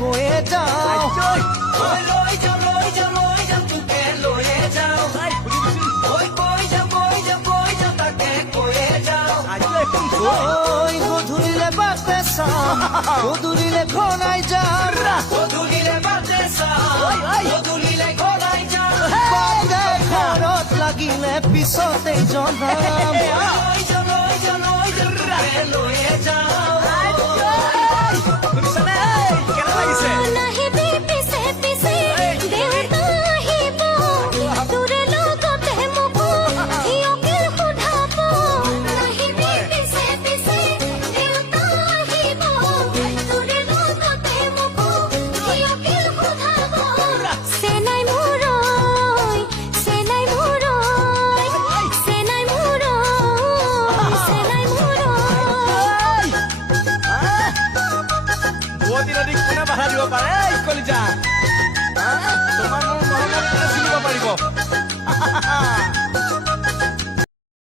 কৈয়ে যাওঁ লৈ যাম তোকে লৈয়ে যাওঁ কৈ যাম তাকে কৈয়ে যাওঁ ঐ গধূলিলে বাটে চাম গধূলিলে ঘনাই যাম গধূলিলে বাটে চাওঁ গধূলিলে ঘনাই যাওঁ বাটে ঘৰত লাগিলে পিছতে জনাম লৈ যাম তোকে লৈয়ে যাওঁ নাহিবি পিছে পিছে দেউতা আহিব তোৰ লগতে মোকো সিয়কে সোধাব নাহিবি পিছে পিছে দেউতা আহিব তোৰ লগতে মোকো সিয়কে সোধাব চেনাই মোৰৈ চেনাই মোৰৈ চেনাই মোৰৈ চেনাই মোৰৈ বহুত দিন কোনে বাধা দিব পাৰে কলিজা তোমাৰ